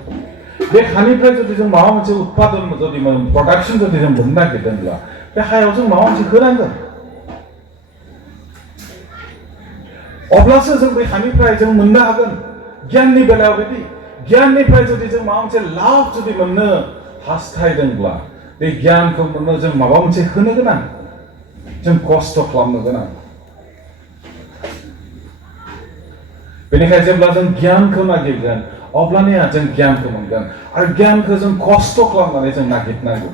बे हानिफ्राय जुदि जों माबा मोनसे उत्पादन जुदि प्रडाक्शन जुदि जों मोननो नागिरदोंब्ला बे हायाव जों माबा मोनसे होनांगोन अब्लासो जों बे हानिफ्राय जों मोननो हागोन गियाननि बेलायाव बिदि गियाननिफ्राय जुदि जों माबा मोनसे लाब जुदि मोननो हास्थायदोंब्ला बे गियानखौ मोननो जों माबा मोनसे होनो गोनां जों खस्थ' खालामनो गोनां बेनिखायनो जेब्ला जों गियानखौ नागिरगोन अब्लानिया जों गियानखौ मोनगोन आरो गियानखौ जों खस्थ' खालामनानै जों नागिरनांगौ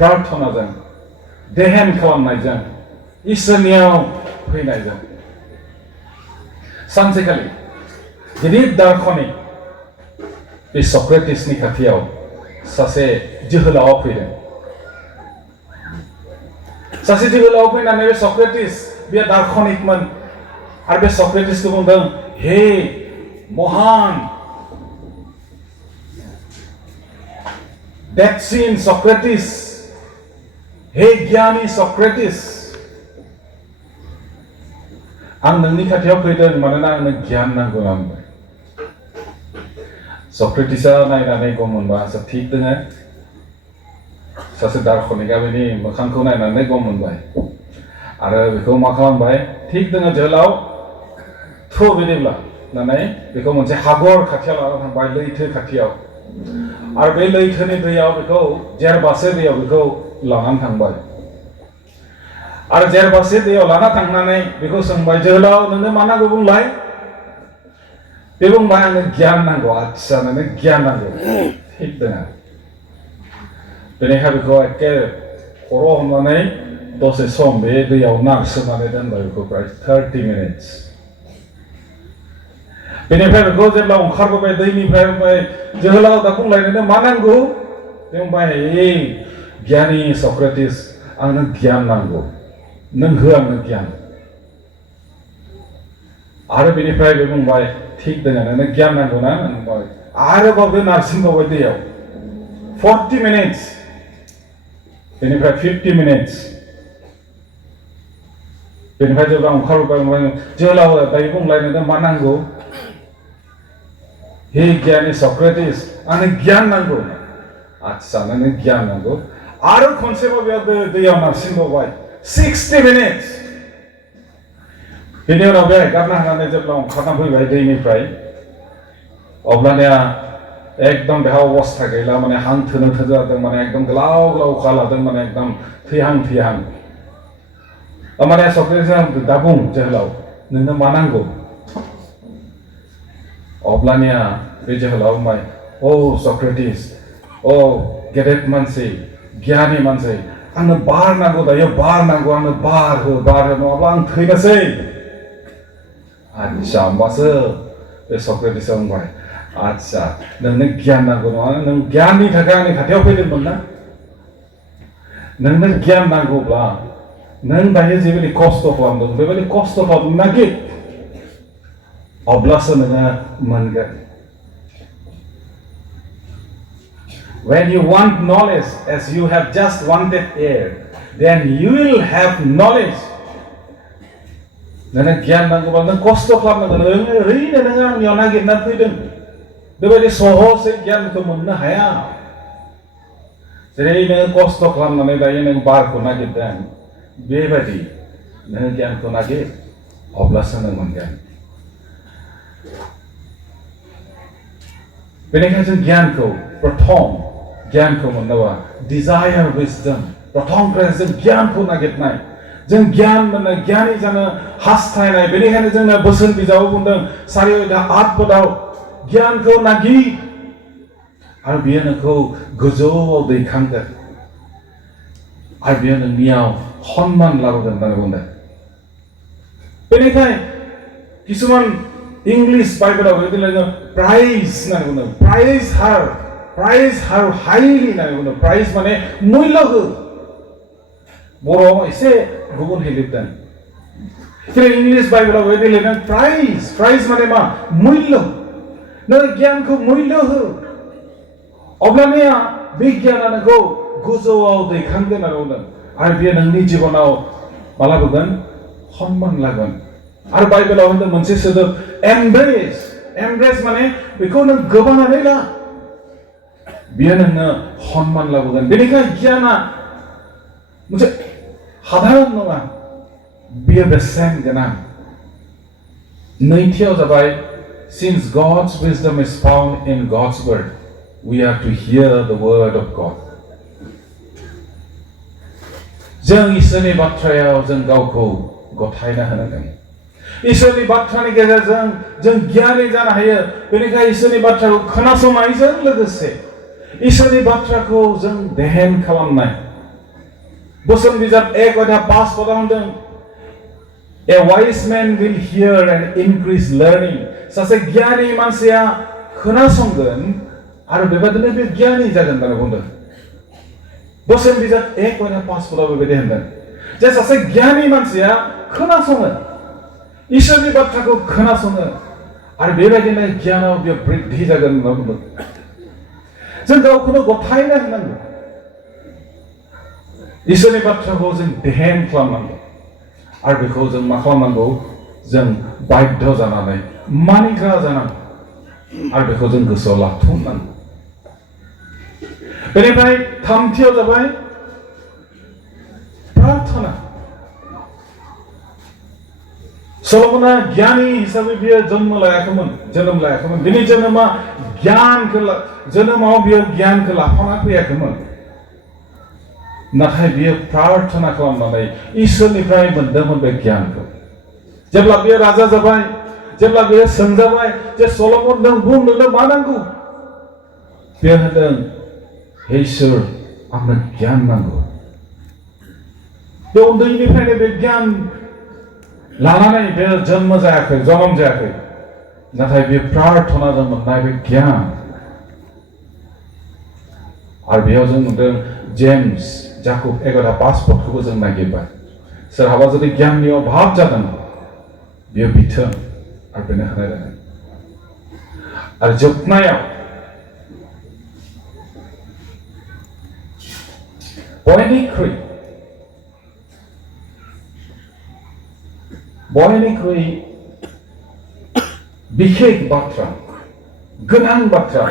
प्रार्थनाजों देहेन खालामनायजों इसोरनियाव फैनायजों सानसेखालि गिदिर दार्शनिक बे सक्रेटिसनि खाथियाव सासे जोहोलावा फैदों सासे जोहोलाव फैनानै बे सक्रेटिस बे दार्शनिकमोन आरो बे सक्रेटिसखौ बुंदों हे महान डेटसिन सक्रेटिस हे गियानी सक्रेटिस आं नोंनि खाथियाव फैदों मानोना आंनो गियान नांगौ होनबाय सक्रेटिसआ नायनानै गम मोनबाय आच्चा थिग दङ सासे दार्शनिकआ बेनि मोखांखौ नायनानै गम मोनबाय आरो बेखौ मा खालामबाय थिग दङ जोहोलाव थौ बिदिब्ला होननानै बेखौ मोनसे हागर खाथियाव लाना थांबाय लैथो खाथियाव आरो बे लैथोनि दैयाव बेखौ जेरबासे दैयाव बेखौ लानानै थांबाय आरो जेरबासे दैयाव लाना थांनानै बेखौ सोंबाय जोहोलाव नोंनो मा नांगौ बुंलाय बे बुंबाय आंनो गियान नांगौ आच्चा नोंनो गियान नांगौ थिग दङ बेनिखाय बेखौ एखे खर' हमनानै दसे सम बे दैयाव नारसोमनानै दोनबाय बेखौ प्राय 30 मिनिट्स बेनिफ्राय बेखौ जेब्ला ओंखारबोबाय दैनिफ्राय बुंबाय जोहोलाव दा बुंलाय नोंनो मा नांगौ बे बुंबाय ए गियानि सक्रेटिस आंनो गियान नांगौ नों हो आंनो गियान आरो बेनिफ्राय बे बुंबाय थिग दङ नोंनो गियान नांगौ ना बुंबाय आरोबाव बे नारसिनबावबाय दैयाव 40 मिनिट्स बेनिफ्राय 50 मिनिट्स बेनिफ्राय जेब्ला ओंखारबोबाय जोहोलाव दायो बुंलाय नोंनो मा नांगौ हे गियानि सक्रेटिस आंनो गियान नांगौ आच्चा नोंनो गियान नांगौ आरो खनसेबाव बेयाव दैयाव नारसिनबावबाय 60 मिनिट्स बेनि उनाव बे गारना होनानै जेब्ला ओंखारना फैबाय दैनिफ्राय अब्लानिया एकदम बेहा अबस्था गैला माने हां थोनो जादों माने एकदम गोलाव गोलाव अखा लादों माने एकदम थैहां माने सक्रेटिसआ दा बुं जोहोलाव नोंनो मा नांगौ अब्लानिया बे जोहोलाव बुंबाय ओ सक्रेटिस ओ गेदेर मानसि गियानि मानसि आंनो बार नांगौ दायो बार नांगौ आंनो बार हो नङाब्ला आं थैनोसै आच्चा होमबासो बे सक्रेटिसआ बुंबाय आच्चा नोंनो गियान नांगौ नङा नों गियाननि थाखाय आंनि खाथियाव फैदोंमोन ना नोंनो गियान नांगौब्ला नों दायो जेबायदि खस्थ' खालामदों बेबायदि खस्थ' खालामनो नागिर अब्लासो नोङो मोनगोन When you want knowledge as you have just wanted air, then you will have knowledge. नोंनो गियान नांगौबा नों खस्थ' खालामनांगोन ओरैनो नोङो आंनियाव नागिरनानै फैदों बेबायदि सहजै गियानखौ मोननो हाया जेरै नों खस्थ' खालामनानै दायो नों बारखौ नागिरदों बेबायदि नों गियानखौ नागिर अब्लासो नों मोनगोन बेनिखायनो जों गियानखौ प्रथम गियानखौ मोननोबा डिजायर विजडम प्रथम जों गियानखौ नागिरनाय जों गियान मोननो गियानि जानो हास्थायनाय बेनिखायनो जोंनो बोसोन बिजाबाव बुंदों 4:8 पदाव गियानखौ नागिर आरो बियो नोंखौ गोजौआव दैखांगोन आरो बियो नोंनियाव सन्मान लाबोगोन होननानै बुंदों बेनिखायनो किसुमान इंलिश बाइबेलाव बेबायदिनो प्राइज होननानै बुंदों प्राइज हार हाइलि होननानै बुंदों प्राइज माने मुल्य हो बर'आव एसे गुबुनहै लिरदों जेरै इंलिश बाइबेलाव बेबायदि लिरदों प्राइज माने मा मुल्य नों गियानखौ मुल्य हो अब्लानिया बे गियाना नोंखौ गोजौआव दैखांगोन होननानै बुंदों आरो बेयो नोंनि जिबनाव मा लाबोगोन सन्मान लागोन आरो बाइबेलाव होनदों मोनसे सोदोब एमब्रेस माने बेखौ नों गोबानानै ला बियो नोंनो सन्मान लाबोगोन बेनिखायनो गियाना मोनसे साधारन नङा बियो बेसेन गोनां नैथियाव जाबाय since God's wisdom is found in God's word we have to hear the word of God जों इसोरनि बाथ्रायाव जों गावखौ गथायना होनांगोन इसोरनि बाथ्रानि गेजेरजों जों गियानि जानो हायो बेनिखायनो इसोरनि बाथ्राखौ खोनासंनायजों लोगोसे इसोरनि बाथ्राखौ जों देहेन खालामनाय Bwswn Bijap 1:5 পদা হন্দों A wise man will hear and increase learning. सासे गियानी मानसिया खोनासंगोन आरो बेबादिनो बे गियानी जागोन होनना बुंदों। Bwswn Bijap 1:5 पदा बेबादि होनदों जे सासे गियानी मानसिया खोनासङो इसोरनि बाथ्राखौ खोनासङो आरो बेबादिनो गियानाव बे बृद्धि जागोन होनना बुंदों। जों गावखौनो गथायना होनांगौ इसोरनि बाथ्राखौ जों ध्यान खालामनांगौ आरो बेखौ जों मा खालामनांगौ जों बाध्य जानानै मानिग्रा जानांगौ आरो बेखौ जों गोसोआव लाथुमनांगौ। बेनिफ्राय थामथियाव जाबाय प्रार्थना। सल'मना गियानी हिसाबै बियो जोनोम लायाखैमोन बिनि जोनोमा जोनोमाव बियो गियानखौ लाफाना फैयाखैमोन नाथाय बियो प्रार्थना खालामनानै इसोरनिफ्राय मोनदोंमोन बे गियानखौ। जेब्ला बियो राजा जाबाय जेब्ला बियो सोंजाबाय जे सल'मन नों बुं नोंनो मा नांगौ बियो होनदों हे इसोर आंनो गियान नांगौ। बे उन्दैनिफ्रायनो बे गियान लानानै बे जन्म जायाखै नाथाय बे प्रार्थनाजों मोननाय बे गियान आरो बेयाव जों नुदों जेम्स जाकुब 1:5 पदखौबो जों नागिरबाय सोरहाबा जुदि गियाननि अभाब जादों बियो बिथों आरो बेनो होनाय जागोन। आरो जोबनायाव बयनिख्रुइ बिखेक बाथ्रा गोनां बाथ्रा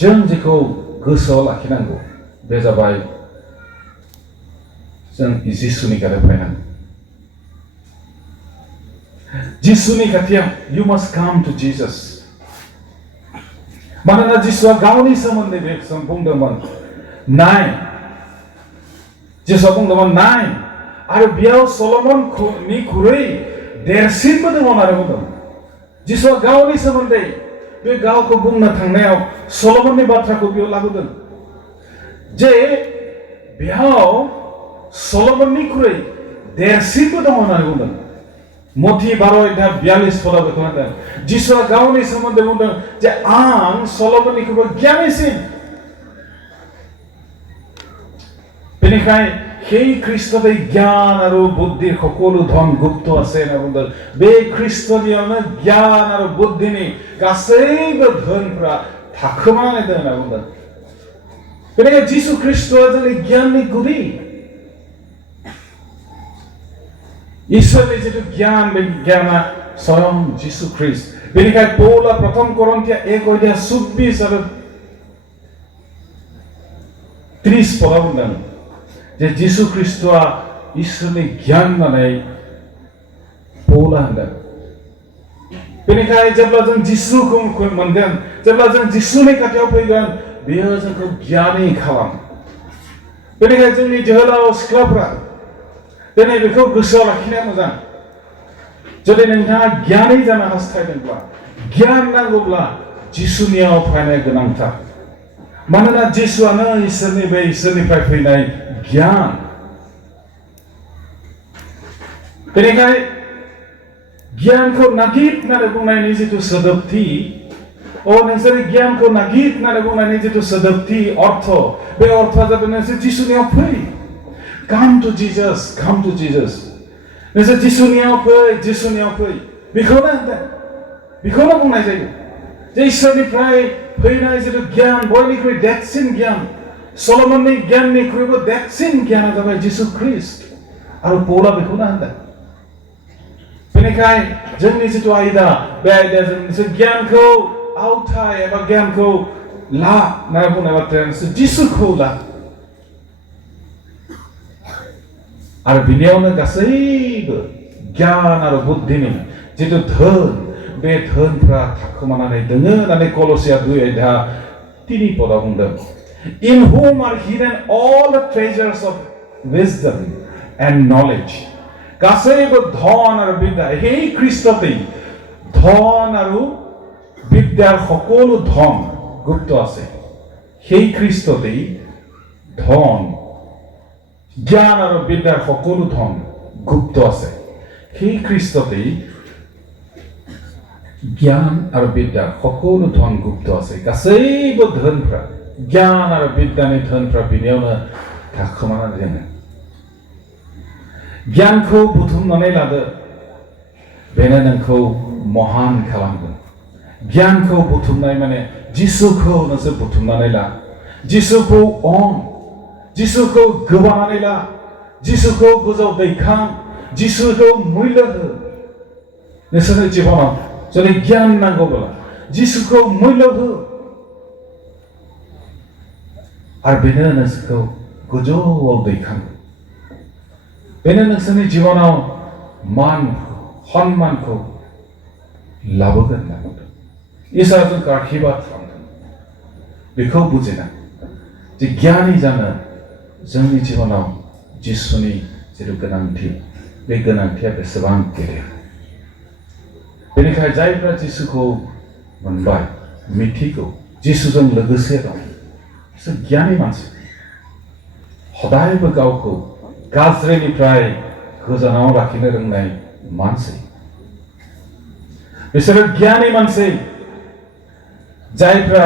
जों जेखौ गोसोआव लाखिनांगौ बे जाबाय जों जिसुनि खाथियाव फैनांगौ। जिसुनि खाथियाव you must come to Jesus। मानोना जिसुआ गावनि सोमोन्दै बे बुंदोंमोन नाय जिसुआ बुंदोंमोन नाय आरो बेयाव सल'मननिख्रुइ देरसिनबो दङ होननानै बुंदों। जिसुआ गावनि सोमोन्दै बे गावखौ बुंनो थांनायाव सल'मननि बाथ्राखौ बेयाव लाबोदों जे बेयाव सल'मननिख्रुइ देरसिनबो दङ होननानै बुंदों। मथि 12:42 पदाव बेखौ होनदों जिसुआ गावनि सोमोन्दै बुंदों जे आं सल'मननिख्रुइबो गियानिसिन। बेनिखाय সেই খ্ৰীষ্টতেই জ্ঞান আৰু বুদ্ধিৰ সকলো ধন গুপ্ত আছে होनना बुंदों। बे ख्ৰীষ্টनियावनो জ্ঞान आरो बुद्धिनि गासैबो धोनफोरा थाखोमानानै दं होनना बुंदों। बेनिखायनो जिसु ख्रीष्टआ जोंनि गियाननि गुदि ईश्वरनि जितु गियान बे गियाना स्वयं जिसु ख्रीष्ट। बेनिखायनो पौला प्रथम करन्थिया 1:24 आरो 30 पदाव बुंदों जे जिसु ख्रीष्टआ ईश्वरनि गियान होननानै पौला होनदों। बेनिखायनो जेब्ला जों जिसुखौ मोनगोन जेब्ला जों जिसुनि खाथियाव फैगोन बेयो जोंखौ गियानि खालामो। बेनिखायनो जोंनि जोहोलाव सिख्लाफ्रा दिनै बेखौ गोसोआव लाखिनाया मोजां। जुदि नोंथाङा गियानि जानो हास्थायदोंब्ला गियान नांगौब्ला जिसुनियाव फैनाया गोनांथार। मानोना जिसुआनो इसोरनिफ्राय फैनाय गियान। बेनिखायनो गियानखौ नागिर होननानै बुंनायनि जितु सोदोबथि नोंसोर गियानखौ नागिर होननानै बुंनायनि जितु सोदोबथि अर्थ बे अर्थआ जादों नोंसोर जिसुनियाव फै। Come to Jesus, come to Jesus। नोंसोर जिसुनियाव फै बेखौनो होनदों बेखौनो बुंनाय जायो जे इसोरनिफ्राय फैनाय जितु गियान बयनिख्रुइ देरसिन गियान सल'मननि गियाननिख्रुइबो देरसिन गियाना जाबाय जिसु ख्रीष्ट आरो पौला बेखौनो होनदों। बेनिखायनो जोंनि जितु आयदा बे आयदाया जों नोंसोर गियानखौ आवथाय एबा गियानखौ ला होनना बुंनाय बाथ्राया नोंसोर जिसुखौ ला आरो बिनियावनो गासैबो गियान आरो बुद्धिनि जितु धोन बे धोनफ्रा थाखोमानानै दोङो होननानै कलसिया 2:3 पदाव बुंदों। In whom are hidden all the treasures of wisdom and knowledge। गासैबो धन आरो बिद्या हे ख्रीष्टতেই धन आरो বিদ্যাৰ সকলো ধন গুপ্ত আছে। সেই খ্ৰীষ্টতেই ধন জ্ঞান আৰু বিদ্যাৰ সকলো ধন গুপ্ত আছে সেই খ্ৰীষ্টতেই জ্ঞান আৰু বিদ্যাৰ সকলো ধন গুপ্ত আছে গাसैबो धोनफ्रा জ্ঞাन आरो बिद्यानि धोनफ्रा बिनियावनो थाखोमानानै दङ गियानखौ बुथुमनानै लादो बेनो नोंखौ महान खालामगोन गियानखौ बुथुमनाय माने जिसुखौ नोंसोर बुथुमनानै ला जिसुखौ जिसुखौ गोबानानै ला जिसुखौ गोजौ दैखां जिसुखौ मुल्य हो नोंसोरनि जिबनाव जुदि गियान नांगौब्ला जिसुखौ मुल्य हो आरो बेनो नोंसोरखौ गोजौआव दैखां बेनो नोंसोरनि जिबनाव मान सन्मानखौ लाबोगोन होनना बुंदों इसोरा जोंखौ आशीर्बाद खालामदों बेखौ बुजिना जे गियानि जानो जोंनि जिबनाव जिसुनि जिथु गोनांथि बे गोनांथिया बेसेबां गेदेर बेनिखायनो जायफ्रा जिसुखौ मोनबाय मिथिगौ जिसुजों लोगोसे दं बिसोर गियानि मानसि हदायबो गावखौ गाज्रिनिफ्राय गोजानाव लाखिनो रोंनाय मानसि बिसोरो गियानि मानसि जायफ्रा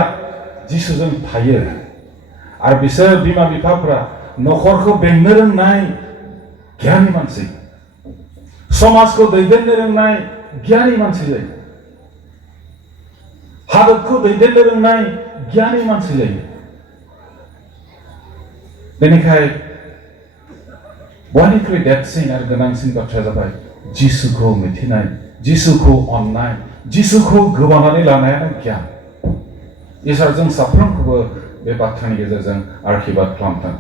जिसुजों थायो आरो बिसोर बिमा बिफाफ्रा नखरखौ बेंनो रोंनाय गियानि मानसि समाजखौ दैदेननो रोंनाय गियानि मानसि जायो हादोरखौ दैदेननो रोंनाय गियानि मानसि जायो बेनिखायनो बयनिख्रुइ देरसिन आरो गोनांसिन बाथ्राया जाबाय जिसुखौ मिथिनाय जिसुखौ अननाय जिसुखौ गोबानानै लानायानो गियान इसोर जों साफ्रोमखौबो बे बाथ्रानि गेजेरजों आशीर्बाद खालामथों